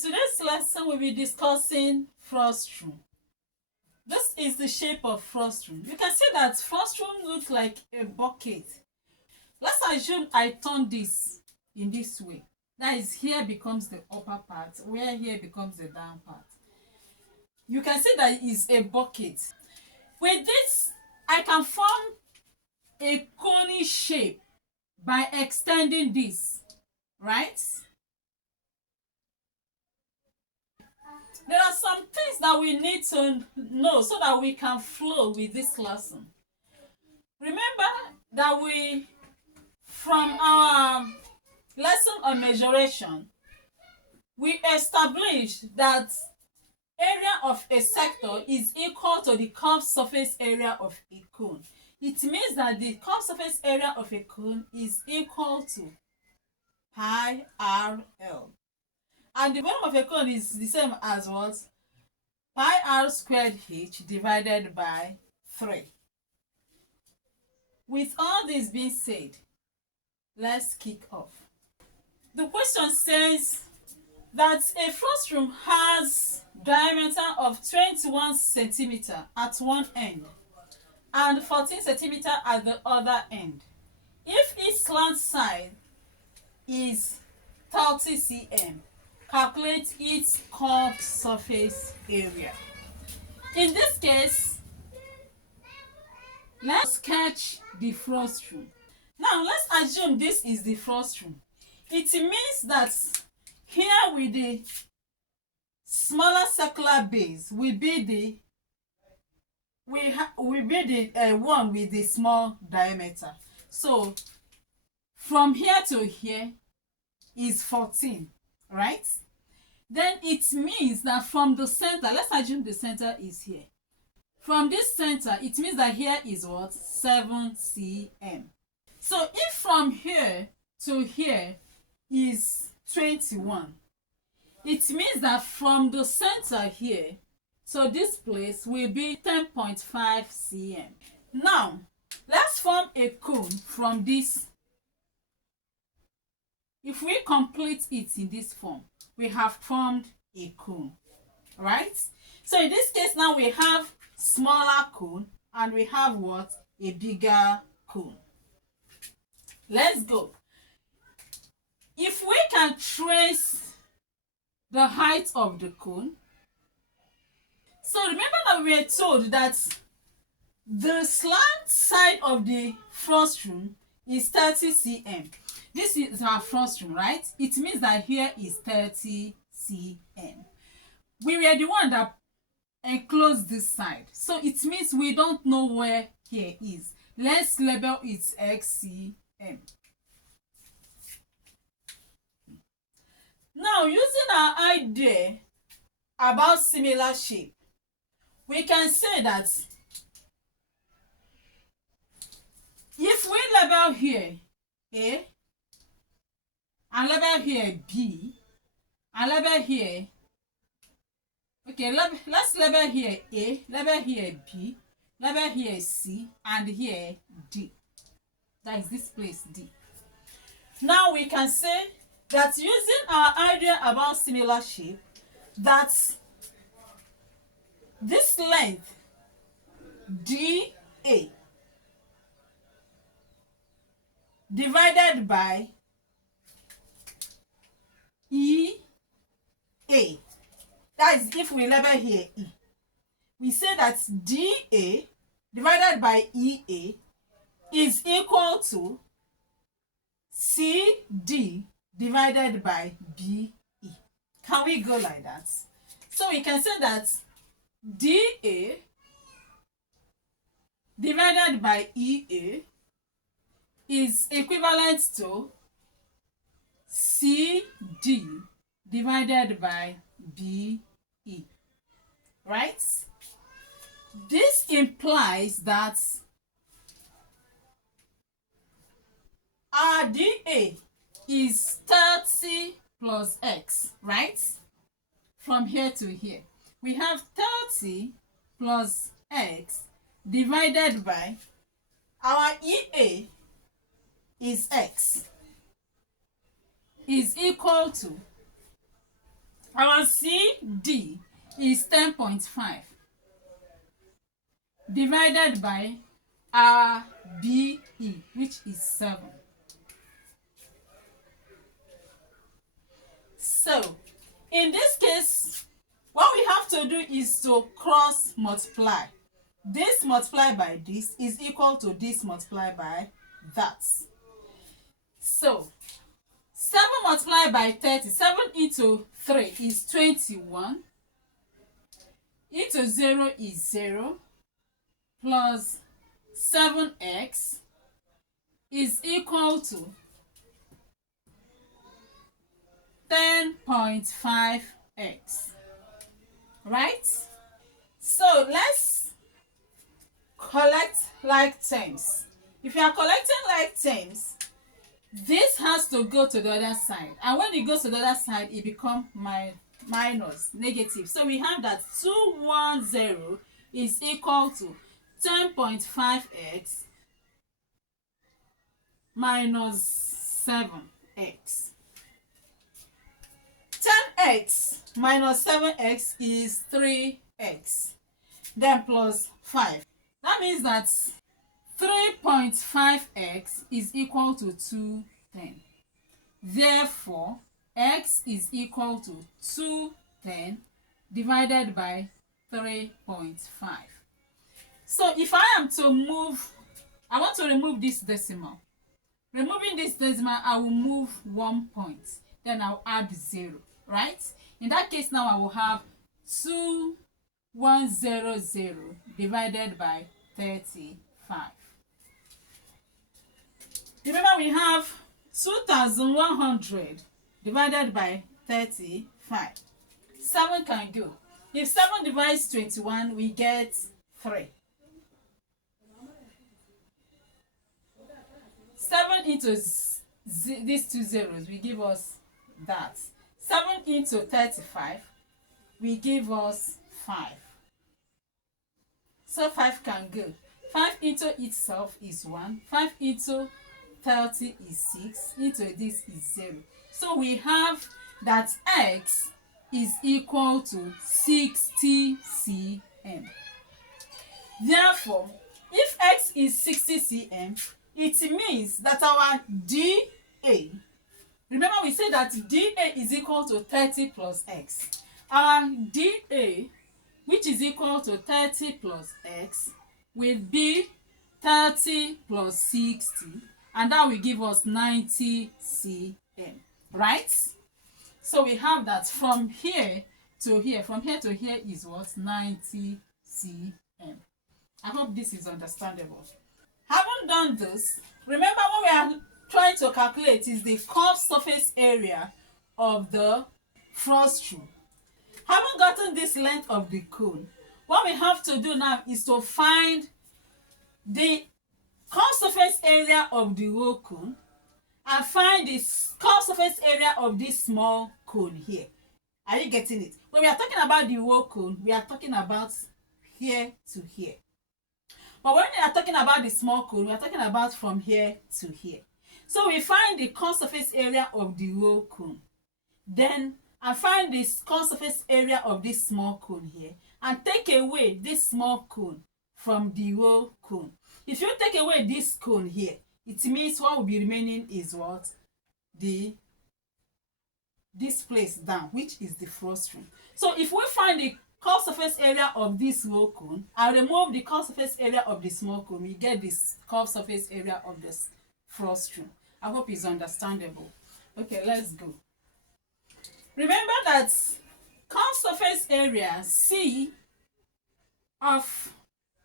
today's lesson, we'll be discussing frustrum. This is the shape of frustrum. You can see that frustrum looks like a bucket. Let's assume I turn this in this way. That is, here becomes the upper part, where here becomes the down part. You can see that it is a bucket. With this, I can form a conic shape by extending this, right? There are some things that we need to know so that we can flow with this lesson. Remember that from our lesson on measuration, we established that area of a sector is equal to the curved surface area of a cone. It means that the curved surface area of a cone is equal to pi RL. And the volume of a cone is the same as what? Pi r squared h divided by 3. With all this being said, let's kick off. The question says that a frustrum has diameter of 21 centimeter at one end and 14 centimeter at the other end. If its slant side is 30 cm, calculate its curved surface area. In this case, let's sketch the frustrum. Now let's assume this is the frustrum. It means that here with the smaller circular base will be the one with the small diameter. So from here to here is 14, right? Then it means that from the center, let's assume the center is here. From this center, it means that here is what? 7 cm. So if from here to here is 21, it means that from the center here, so this place will be 10.5 cm. Now, let's form a cone from this. If we complete it in this form, we have formed a cone, right? So in this case now we have smaller cone and we have what? A bigger cone. Let's go. If we can trace the height of the cone, so remember that we were told that the slant side of the frustrum is 30 cm. This is our frustrum, right? It means that here is 30 cm. We were the one that enclosed this side, so it means we don't know where here is. Let's label it XCM. Now, using our idea about similar shape, we can say that if we label here A, and label here B, and label here, okay, let's label here A, label here B, label here C, and here D. That is this place D. Now we can say that using our idea about similar shape, that this length DA divided by EA, that is if we label here E, we say that DA divided by EA is equal to CD divided by BE. Can we go like that? So we can say that DA divided by EA is equivalent to CD divided by BE, right? This implies that our DA is 30 plus X, right? From here to here, we have 30 plus X divided by our EA is X, is equal to Our CD is 10.5 divided by our BE, which is 7. So, in this case, what we have to do is to cross multiply. This multiplied by this is equal to this multiplied by that. So, 7 multiplied by 30, 7 into 3 is 21, into 0 is 0, plus 7x is equal to 10.5x. Right? So let's collect like terms. If you are collecting like terms, this has to go to the other side, and when it goes to the other side, it becomes minus, negative. So we have that 210 is equal to 10.5x minus 7x. 10x minus 7x is 3x, then plus 5. That means that 3.5x is equal to 210. Therefore, x is equal to 210 divided by 3.5. So if I am to move, I want to remove this decimal. Removing this decimal, I will move 1 point. Then I'll add 0, right? In that case, now I will have 2100 divided by 35. Remember, we have 2100 divided by 35. 7 can go. If 7 divides 21, we get 3. 7 into these two zeros will give us that. 7 into 35 will give us 5. So 5 can go. 5 into itself is 1. 5 into 30 is 6. Into this is 0. So we have that x is equal to 60 cm. Therefore, if x is 60 cm, it means that our dA, remember we said that dA is equal to 30 plus x. Our dA, which is equal to 30 plus x, will be 30 plus 60, and that will give us 90 cm, right? So we have that from here to here. From here to here is what? 90 cm. I hope this is understandable. Having done this, remember what we are trying to calculate is the curved surface area of the frustrum. Having gotten this length of the cone, what we have to do now is to find the curved surface area of the whole cone and find the curved surface area of this small cone here. Are you getting it? When we are talking about the whole cone, we are talking about here to here. But when we are talking about the small cone, we are talking about from here to here. So we find the curved surface area of the whole cone. Then I find the curved surface area of this small cone here and take away this small cone from the whole cone. If you take away this cone here, it means what will be remaining is what? This place down, which is the frustrum. So if we find the curved surface area of this whole cone, I remove the curved surface area of the small cone, we get this curved surface area of this frustrum. I hope it's understandable. Okay, let's go. Remember that curved surface area C of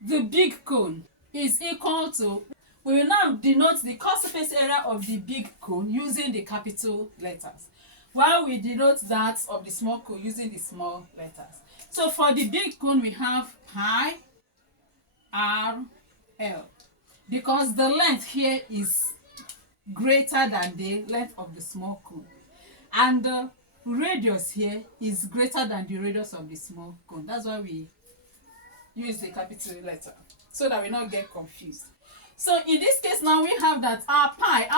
the big cone is equal to, we will now denote the curved surface area of the big cone using the capital letters, while we denote that of the small cone using the small letters. So for the big cone, we have pi r l, because the length here is greater than the length of the small cone, and the radius here is greater than the radius of the small cone. That's why we use the capital letter, so that we not get confused. So in this case now, we have that our pi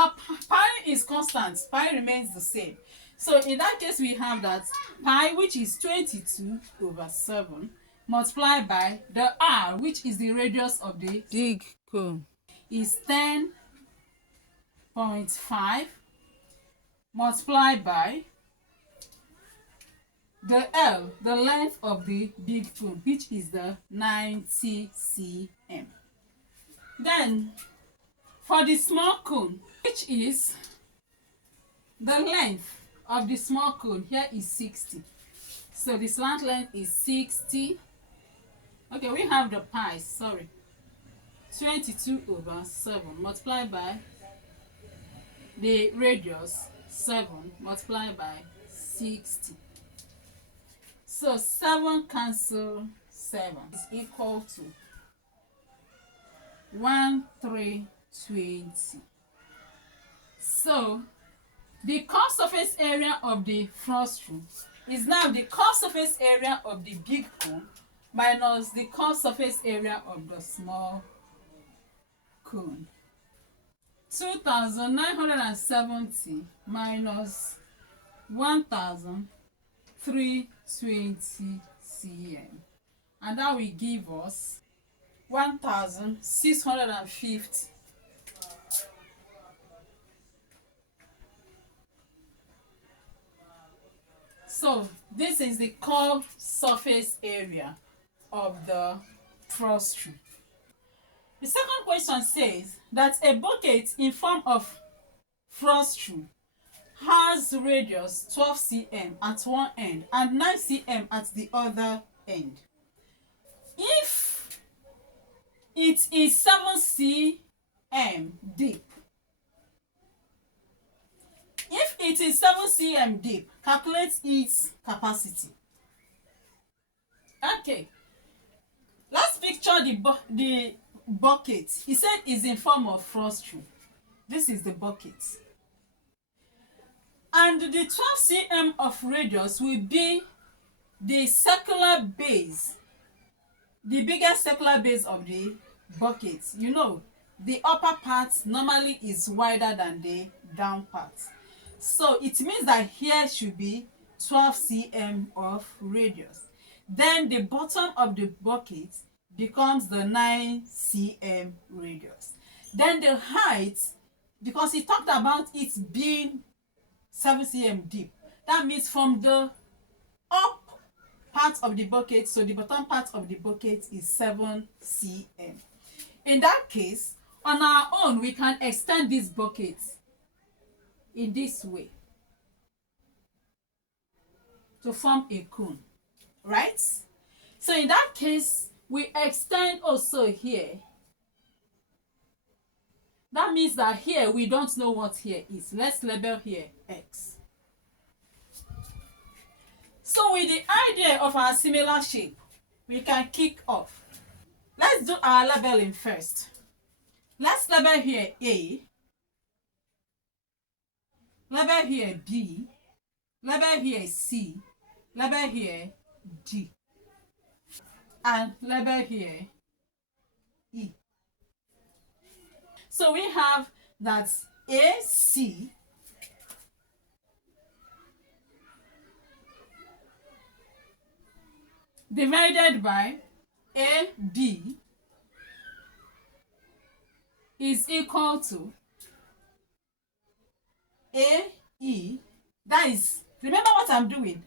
is constant. Pi remains the same. So in that case, we have that pi, which is 22/7, multiplied by the r, which is the radius of the big cone, is 10.5, multiplied by the L, the length of the big cone, which is the 90 cm. Then for the small cone, which is the length of the small cone, here is 60. So the slant length is 60. Okay, we have the pi, sorry. 22/7 multiplied by the radius 7 multiplied by 60. So 7 cancel 7 is equal to 1320. So the curved surface area of the frustrum is now the curved surface area of the big cone minus the curved surface area of the small cone. 2970 minus 1320 cm, and that will give us 1650. So this is the curved surface area of the frustrum. The second question says that a bucket in form of frustrum has radius 12 cm at one end and 9 cm at the other end. If it is 7 cm deep, if it is 7 cm deep, calculate its capacity. Okay, let's picture the bucket. He said is in form of frustrum. This is the bucket. And the 12 cm of radius will be the circular base, the biggest circular base of the bucket. You know, the upper part normally is wider than the down part. So it means that here should be 12 cm of radius. Then the bottom of the bucket becomes the 9 cm radius. Then the height, because he talked about it being 7 cm deep, that means from the up part of the bucket, so the bottom part of the bucket is 7 cm. In that case, on our own, we can extend this bucket in this way to form a cone, right? So in that case, we extend also here. That means that here we don't know what here is. Let's label here X. So with the idea of our similar shape, we can kick off. Let's do our labeling first. Let's label here A, label here B, label here C, label here D, and label here E. So we have that AC divided by AB is equal to AE. That is, remember what I'm doing?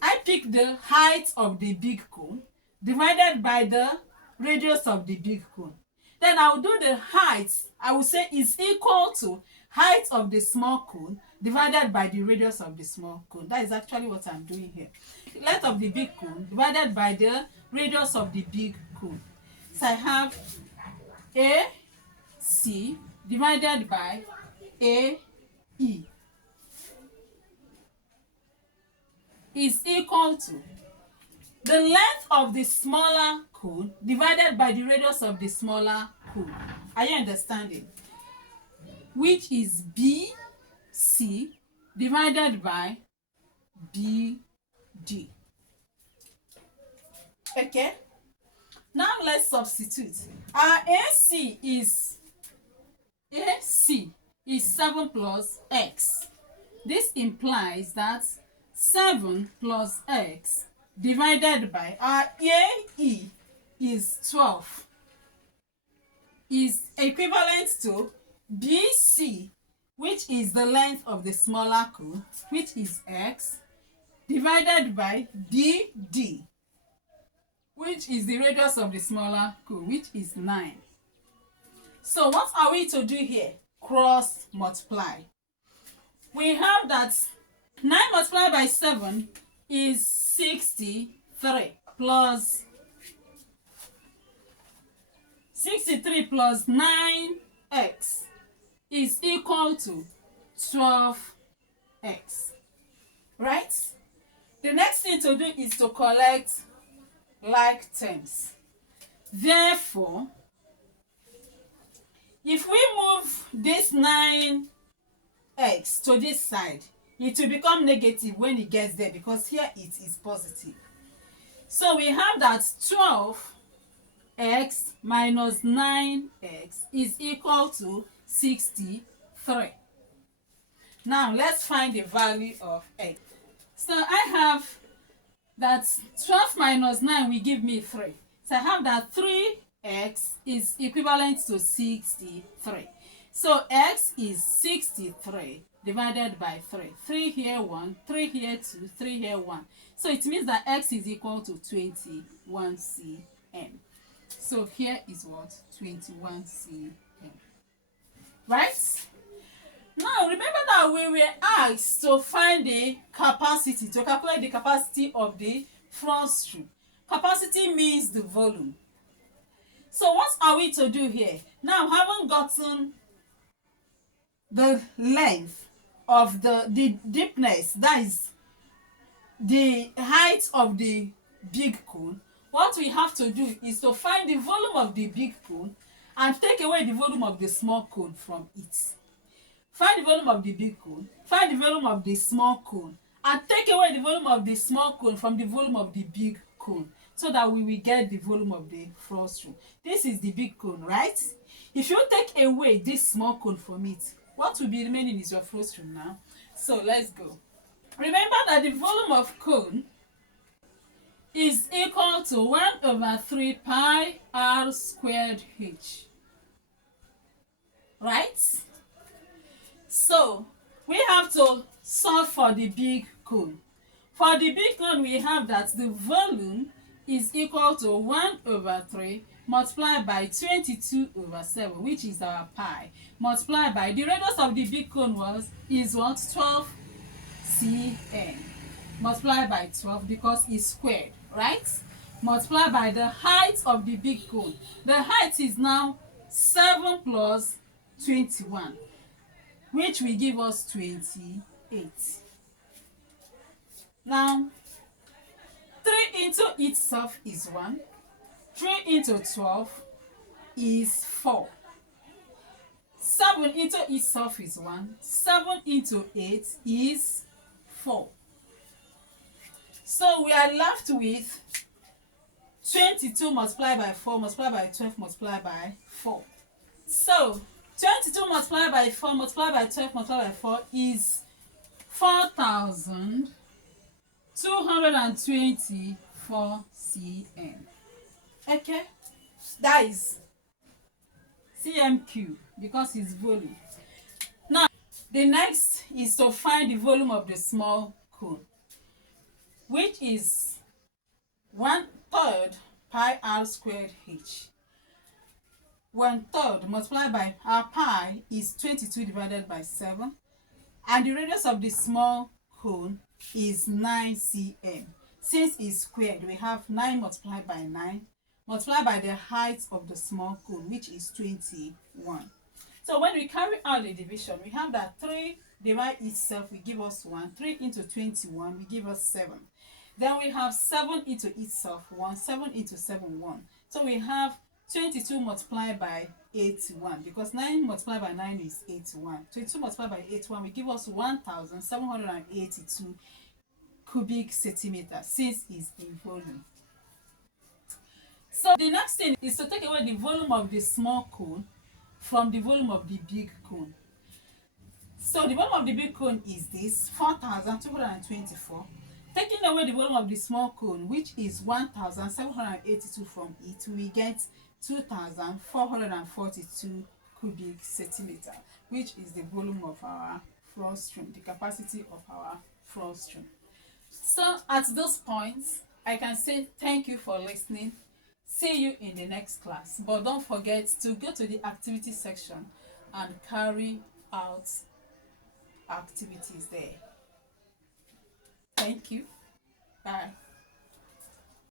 I pick the height of the big cone divided by the radius of the big cone. Then I'll do the height, I will say is equal to height of the small cone divided by the radius of the small cone. That is actually what I'm doing here. Length of the big cone divided by the radius of the big cone. So I have AC divided by AE is equal to the length of the smaller cone divided by the radius of the smaller cone. Are you understanding? Which is BC divided by BD. Okay? Now let's substitute. Our AC is 7 plus X. This implies that 7 plus x divided by our AE is 12 is equivalent to BC, which is the length of the smaller cone, which is x, divided by DD, which is the radius of the smaller cone, which is 9. So what are we to do here? Cross multiply. We have that 9 multiplied by 7 is 63 plus 63 plus 9x is equal to 12x. Right? The next thing to do is to collect like terms. Therefore, if we move this 9x to this side, it will become negative when it gets there because here it is positive. So we have that 12x minus 9x is equal to 63. Now let's find the value of x. So I have that 12 minus 9 will give me 3. So I have that 3x is equivalent to 63. So x is 63 divided by 3. 3 here 1, 3 here 2, 3 here 1. So it means that x is equal to 21 cm. So here is what? 21 cm. Right? Now remember that we were asked to find the capacity, to calculate the capacity of the frustrum. Capacity means the volume. So what are we to do here? Now, having gotten the length of the deepness, that is the height of the big cone, what we have to do is to find the volume of the big cone and take away the volume of the small cone from it. Find the volume of the big cone, find the volume of the small cone, and take away the volume of the small cone from the volume of the big cone, so that we will get the volume of the frustrum. This is the big cone, right? If you take away this small cone from it, what will be remaining is your frustrum now. So let's go. Remember that the volume of cone is equal to 1 over 3 pi r squared h. Right? So we have to solve for the big cone. For the big cone, we have that the volume is equal to 1 over 3 multiplied by 22 over 7, which is our pi, multiplied by the radius of the big cone is what? 12 cm. Multiplied by 12 because it's squared, right? Multiplied by the height of the big cone. The height is now 7 plus 21, which will give us 28. Now, 3 into itself is 1. 3 into 12 is 4. 7 into itself is 1. 7 into 8 is 4. So we are left with 22 multiplied by 4 multiplied by 12 multiplied by 4. So 22 multiplied by 4 multiplied by 12 multiplied by 4 is 4,224 cm. Okay, that is cm cube because it's volume. Now the next is to find the volume of the small cone, which is 1/3 pi r squared h. 1/3 multiplied by our pi is 22 divided by 7, and the radius of the small cone is 9 cm. Since it's squared, we have 9 multiplied by 9 multiplied by the height of the small cone, which is 21. So when we carry out the division, we have that 3 divided itself will give us 1. 3 into 21 will give us 7. Then we have 7 into itself 1. 7 into 7 1. So we have 22 multiplied by 81, because 9 multiplied by 9 is 81. 22 multiplied by 81 will give us 1,782 cubic centimeters, since it's in volume. So the next thing is to take away the volume of the small cone from the volume of the big cone. So the volume of the big cone is this 4,224. Taking away the volume of the small cone, which is 1,782 from it, we get 2,442 cubic centimeter, which is the volume of our frustrum, the capacity of our frustrum. So at those points, I can say thank you for listening. See you in the next class. But don't forget to go to the activity section and carry out activities there. Thank you. Bye.